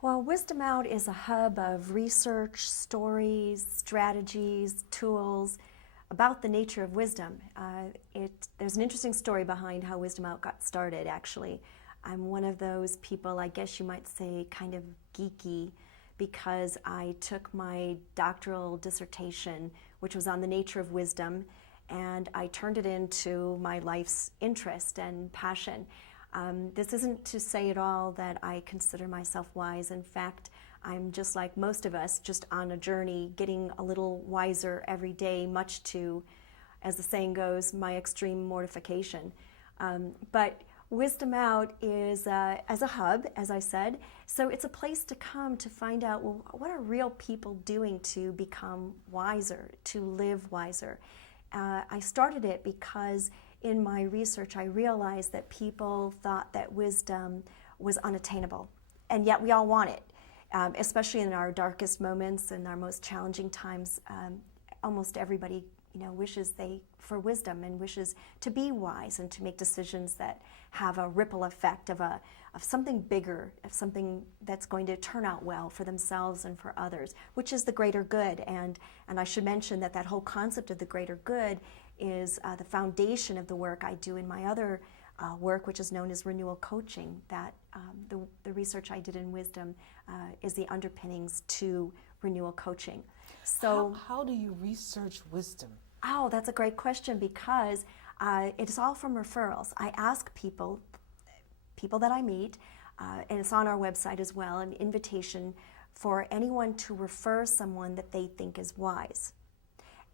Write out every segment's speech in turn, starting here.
Well, Wisdom Out is a hub of research, stories, strategies, tools about the nature of wisdom. There's an interesting story behind how Wisdom Out got started, actually. I'm one of those people, I guess you might say, kind of geeky, because I took my doctoral dissertation, which was on the nature of wisdom, and I turned it into my life's interest and passion. This isn't to say at all that I consider myself wise. In fact, I'm just like most of us, just on a journey, getting a little wiser every day, much to, as the saying goes, my extreme mortification. But Wisdom Out is as a hub, as I said, so it's a place to come to find out, well, what are real people doing to become wiser, to live wiser. I started it because in my research I realized that people thought that wisdom was unattainable, and yet we all want it, especially in our darkest moments and our most challenging times. Almost everybody, wishes for wisdom and wishes to be wise and to make decisions that have a ripple effect of something bigger, of something that's going to turn out well for themselves and for others, which is the greater good. And I should mention that whole concept of the greater good is the foundation of the work I do in my other work, which is known as renewal coaching. That the research I did in wisdom is the underpinnings to renewal coaching. So how do you research wisdom? Oh, that's a great question, because it is all from referrals. I ask people that I meet, and it's on our website as well, an invitation for anyone to refer someone that they think is wise.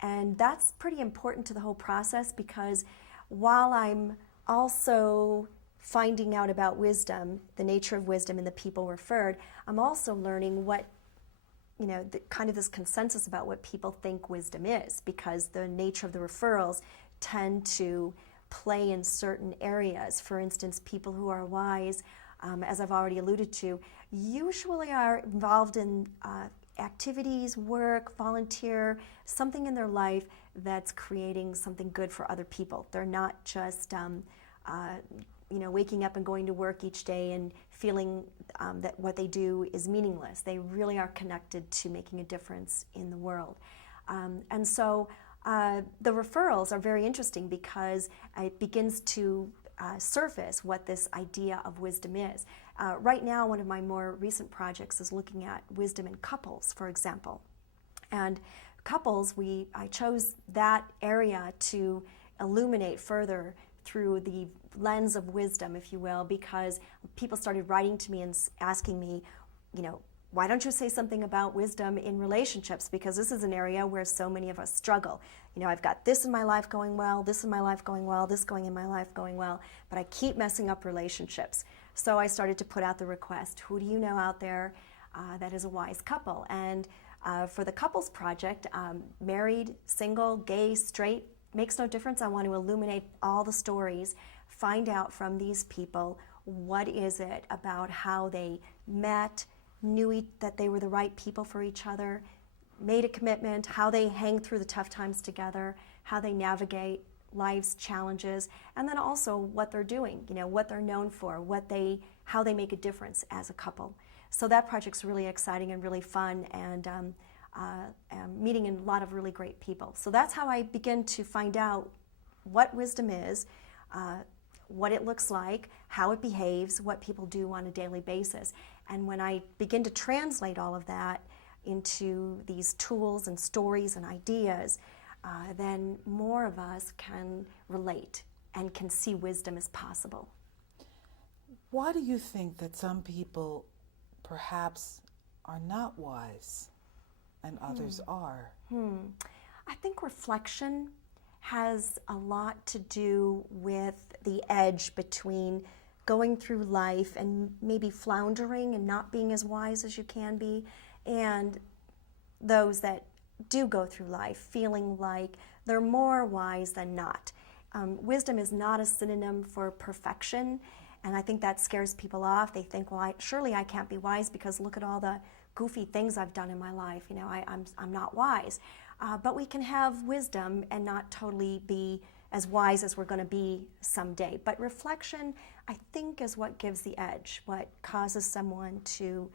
And that's pretty important to the whole process, because while I'm also finding out about wisdom, the nature of wisdom and the people referred, I'm also learning what kind of this consensus about what people think wisdom is, because the nature of the referrals tend to play in certain areas. For instance, people who are wise, as I've already alluded to, usually are involved in activities, work, volunteer, something in their life that's creating something good for other people. They're not just waking up and going to work each day and feeling that what they do is meaningless. They really are connected to making a difference in the world. And so the referrals are very interesting, because it begins to surface what this idea of wisdom is. Right now, one of my more recent projects is looking at wisdom in couples, for example. And couples, I chose that area to illuminate further through the lens of wisdom, if you will, because people started writing to me and asking me, why don't you say something about wisdom in relationships? Because this is an area where so many of us struggle. I've got this in my life going well, this in my life going well, this going in my life going well, but I keep messing up relationships. So I started to put out the request, who do you know out there that is a wise couple? And for the couples project, married, single, gay, straight, makes no difference. I want to illuminate all the stories, find out from these people what is it about how they met, knew that they were the right people for each other, made a commitment, how they hang through the tough times together, how they navigate life's challenges, and then also what they're doing, what they're known for, how they make a difference as a couple. So that project's really exciting and really fun, and meeting a lot of really great people. So that's how I begin to find out what wisdom is, what it looks like, how it behaves, what people do on a daily basis. And when I begin to translate all of that into these tools and stories and ideas, then more of us can relate and can see wisdom as possible. Why do you think that some people perhaps are not wise and others are? I think reflection has a lot to do with the edge between going through life and maybe floundering and not being as wise as you can be, and those that do go through life feeling like they're more wise than not. Wisdom is not a synonym for perfection, and I think that scares people off. They think, well, surely I can't be wise because look at all the goofy things I've done in my life. I'm not wise. But we can have wisdom and not totally be as wise as we're going to be someday. But reflection, I think, is what gives the edge, what causes someone to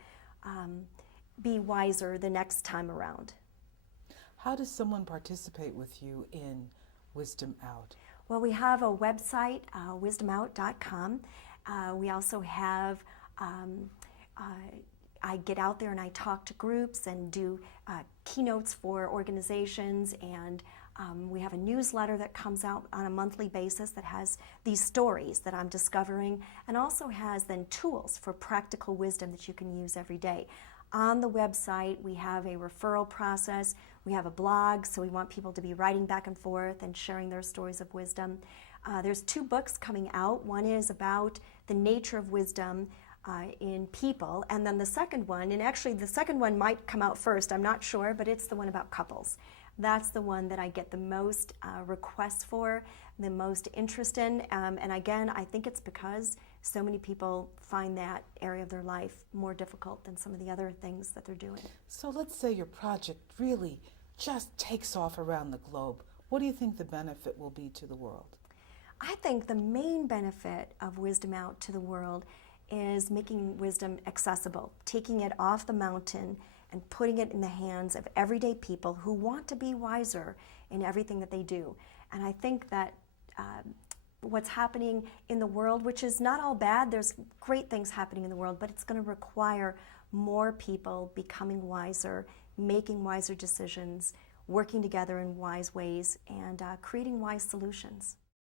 be wiser the next time around. How does someone participate with you in Wisdom Out? Well, we have a website, wisdomout.com. We also have, I get out there and I talk to groups and do keynotes for organizations, and we have a newsletter that comes out on a monthly basis that has these stories that I'm discovering, and also has then tools for practical wisdom that you can use every day. On the website, we have a referral process. We have a blog, so we want people to be writing back and forth and sharing their stories of wisdom. There's 2 books coming out. One is about the nature of wisdom in people, and then the second one, and actually the second one might come out first, I'm not sure, but it's the one about couples. That's the one that I get the most requests for, the most interest in, and again, I think it's because so many people find that area of their life more difficult than some of the other things that they're doing. So let's say your project really just takes off around the globe. What do you think the benefit will be to the world? I think the main benefit of Wisdom Out to the world is making wisdom accessible, taking it off the mountain and putting it in the hands of everyday people who want to be wiser in everything that they do. And I think that what's happening in the world, which is not all bad, there's great things happening in the world, but it's going to require more people becoming wiser, making wiser decisions, working together in wise ways, and creating wise solutions.